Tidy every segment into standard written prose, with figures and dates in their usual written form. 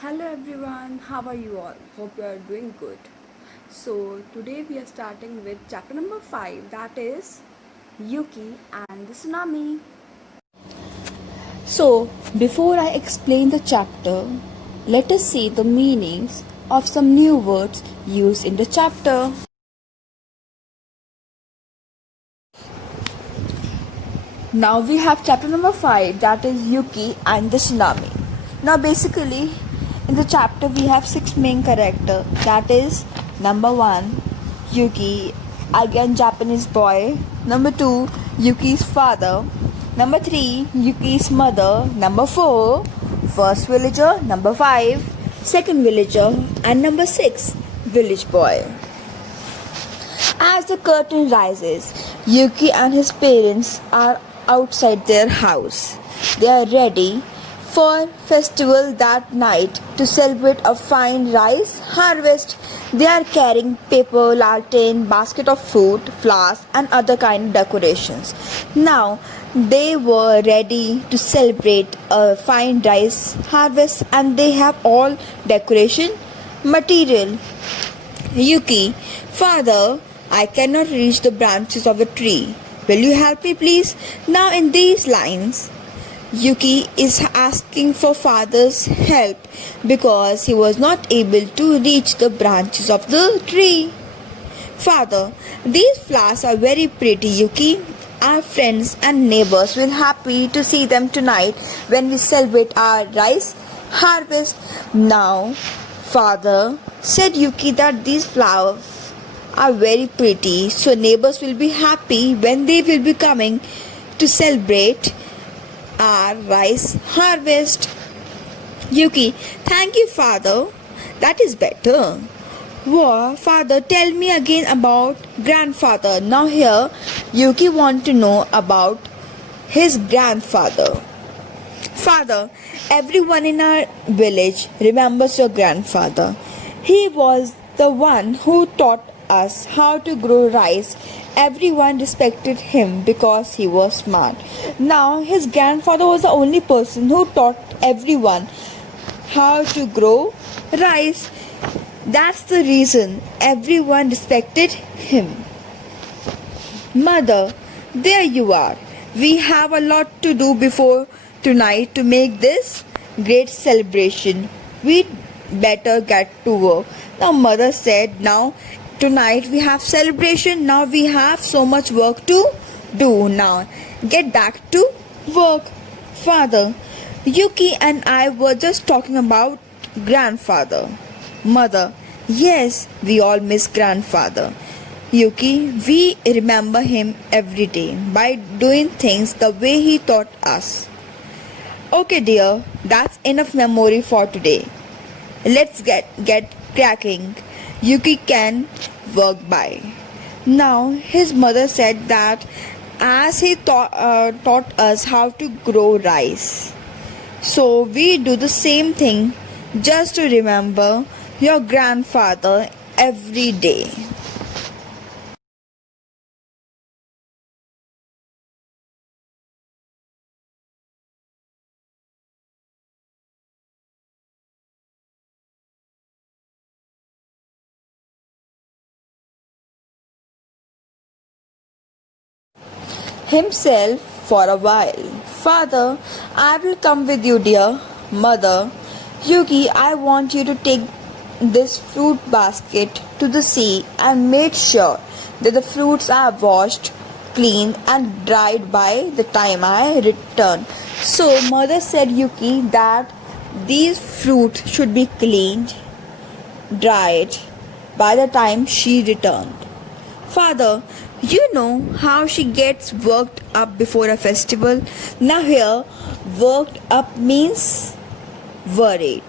Hello everyone, how are you all? Hope you are doing good. So, today we are starting with chapter number 5, that is Yuki and the Tsunami. So, before I explain the chapter, let us see the meanings of some new words used in the chapter. Now we have chapter number 5, that is Yuki and the Tsunami. Now basically in the chapter we have 6 main characters, that is number 1 Yuki, again Japanese boy, number 2 Yuki's father, number 3 Yuki's mother, number 4 first villager, number 5 second villager, and number 6 village boy. As the curtain rises, Yuki and his parents are outside their house. They are ready for festival that night to celebrate a fine rice harvest. They are carrying paper, lantern, basket of fruit, flowers and other kind of decorations. Now they were ready to celebrate a fine rice harvest and they have all decoration material. Yuki, father, I cannot reach the branches of the tree. Will you help me please? Now in these lines, Yuki is asking for father's help because he was not able to reach the branches of the tree. Father, these flowers are very pretty, Yuki. Our friends and neighbors will happy to see them tonight when we celebrate our rice harvest. Now, father, said Yuki, that these flowers are very pretty, so neighbors will be happy when they will be coming to celebrate our rice harvest. Yuki, thank you father, that is better. Wow, father, tell me again about grandfather. Now here Yuki want to know about his grandfather. Father, everyone in our village remembers your grandfather. He was the one who taught us how to grow rice. Everyone respected him because he was smart. Now his grandfather was the only person who taught everyone how to grow rice. That's the reason everyone respected him. Mother, there you are. We have a lot to do before tonight to make this great celebration. We better get to work. Now mother said, now tonight we have celebration. Now we have so much work to do. Now get back to work. Father, Yuki and I were just talking about grandfather. Mother, yes, we all miss grandfather. Yuki, we remember him every day by doing things the way he taught us. Okay dear, that's enough memory for today. Let's get cracking. Yuki can work by. Now his mother said that as he taught us how to grow rice, so we do the same thing just to remember your grandfather every day. Himself for a while. Father, I will come with you, dear. Mother, Yuki, I want you to take this fruit basket to the sea and make sure that the fruits are washed, cleaned, and dried by the time I return. So, mother said Yuki that these fruits should be cleaned, dried by the time she returned. Father, you know how she gets worked up before a festival? Now here, worked up means worried.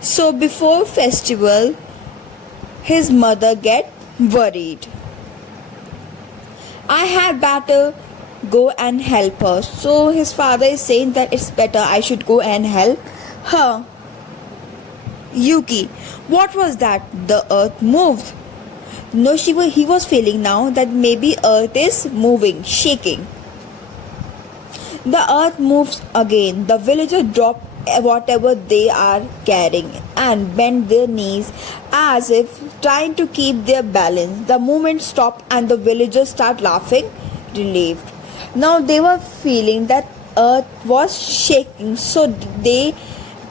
So before festival, his mother get worried. I had better go and help her. So his father is saying that it's better I should go and help her. Yuki, what was that? The earth moved. No, he was feeling now that maybe earth is moving, shaking. The earth moves again. The villagers drop whatever they are carrying and bent their knees as if trying to keep their balance. The movement stopped and the villagers started laughing, relieved. Now they were feeling that earth was shaking, so they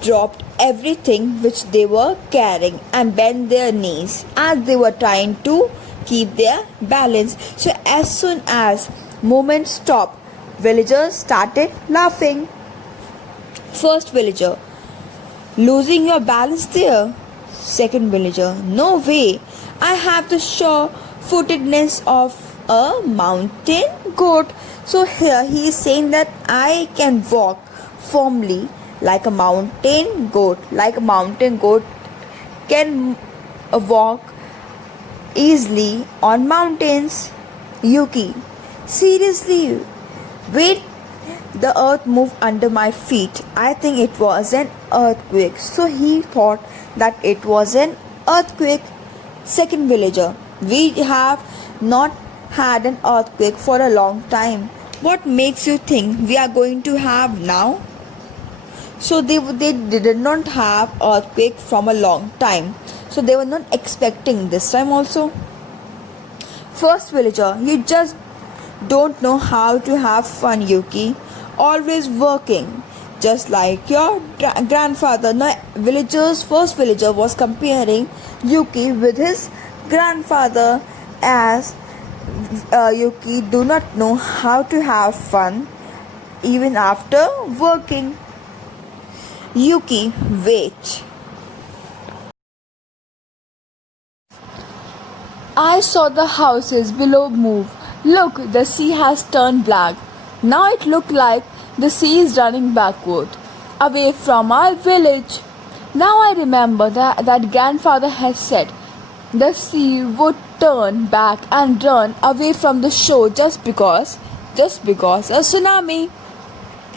dropped everything which they were carrying and bent their knees as they were trying to keep their balance. So as soon as movement stopped, villagers started laughing. First villager, losing your balance there. Second villager, no way. I have the sure footedness of a mountain goat. So here he is saying that I can walk firmly like a mountain goat. Like a mountain goat can walk easily on mountains. Yuki, seriously, wait, the earth moved under my feet. I think it was an earthquake. So he thought that it was an earthquake. Second villager, we have not had an earthquake for a long time. What makes you think we are going to have now? So they did not have earthquake from a long time. So they were not expecting this time also. First villager, you just don't know how to have fun, Yuki. Always working, just like your grandfather. Now, first villager was comparing Yuki with his grandfather, as Yuki do not know how to have fun even after working. Yuki, wait. I saw the houses below move. Look, the sea has turned black. Now it looked like the sea is running backward, away from our village. Now I remember that grandfather had said the sea would turn back and run away from the shore just because a tsunami.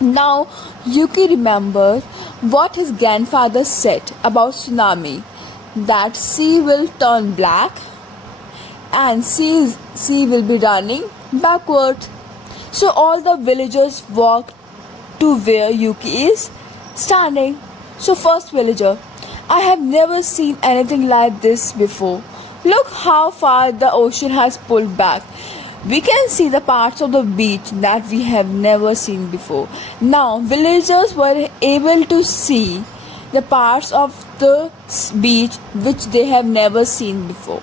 Now Yuki remembered what his grandfather said about tsunami, that sea will turn black and sea will be running backward. So all the villagers walked to where Yuki is standing. So first villager, I have never seen anything like this before. Look how far the ocean has pulled back. We can see the parts of the beach that we have never seen before. Now villagers were able to see the parts of the beach which they have never seen before.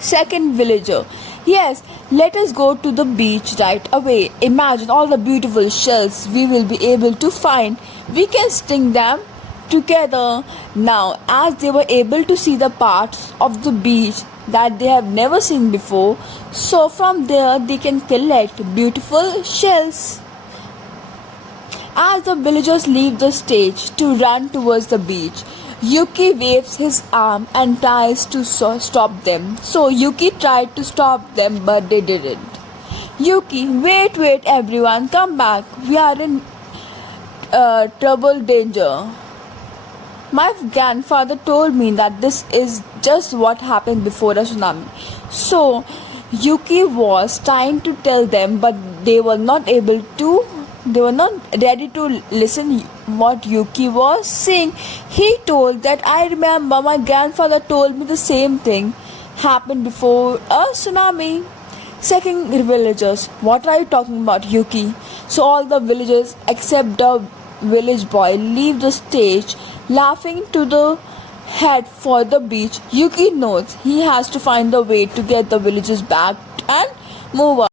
Second villager, yes, let us go to the beach right away. Imagine all the beautiful shells we will be able to find. We can string them together. Now, as they were able to see the parts of the beach that they have never seen before, so from there they can collect beautiful shells. As the villagers leave the stage to run towards the beach, Yuki waves his arm and tries to stop them. So Yuki tried to stop them, but they didn't. Yuki, wait, everyone, come back. We are in trouble, danger. My grandfather told me that this is just what happened before a tsunami. So Yuki was trying to tell them, but they were not ready to listen what Yuki was saying. He told that I remember my grandfather told me the same thing happened before a tsunami. Second villagers, what are you talking about, Yuki? So all the villagers except the village boy leave the stage, laughing to the head for the beach. Yuki knows he has to find the way to get the villagers back and move on.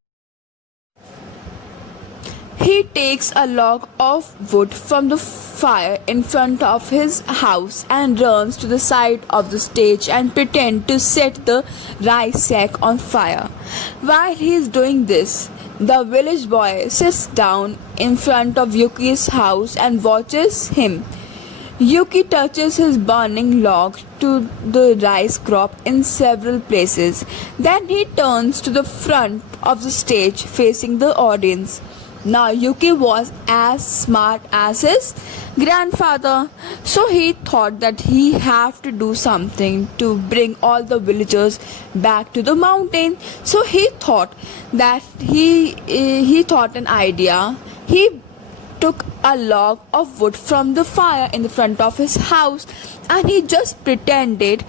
He takes a log of wood from the fire in front of his house and runs to the side of the stage and pretends to set the rice sack on fire. While he is doing this, the village boy sits down in front of Yuki's house and watches him. Yuki touches his burning log to the rice crop in several places. Then he turns to the front of the stage facing the audience. Now Yuki was as smart as his grandfather, so he thought that he had to do something to bring all the villagers back to the mountain. So he thought that he thought an idea. He took a log of wood from the fire in the front of his house, and he just pretended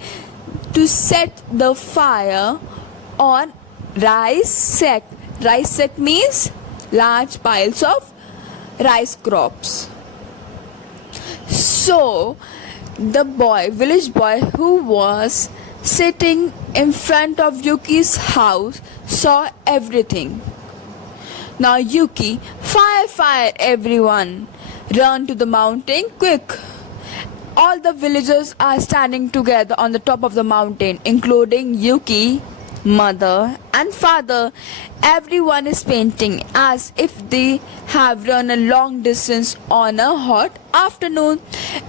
to set the fire on rice sack. Rice sack means large piles of rice crops. So the village boy who was sitting in front of Yuki's house saw everything. Now Yuki, fire, fire, everyone! Run to the mountain, quick! All the villagers are standing together on the top of the mountain, including Yuki, mother and father. Everyone is painting as if they have run a long distance on a hot afternoon.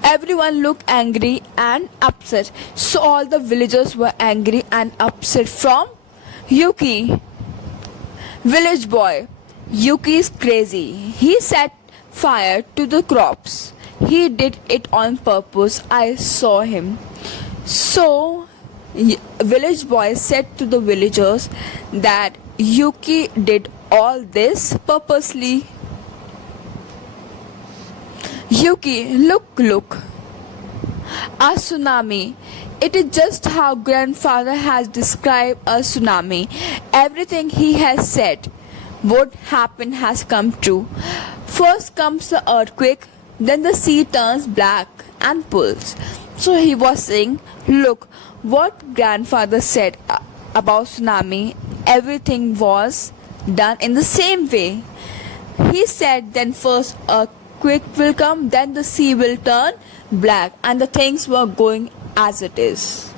Everyone looked angry and upset. So all the villagers were angry and upset from Yuki. Village boy, Yuki is crazy. He set fire to the crops. He did it on purpose. I saw him. So village boy said to the villagers that Yuki did all this purposely. Yuki, look, a tsunami. It is just how grandfather has described a tsunami. Everything he has said would happen has come true. First comes the earthquake, then the sea turns black and pulls. So he was saying, look, what grandfather said about tsunami, everything was done in the same way. He said then first a earthquake will come, then the sea will turn black, and the things were going as it is.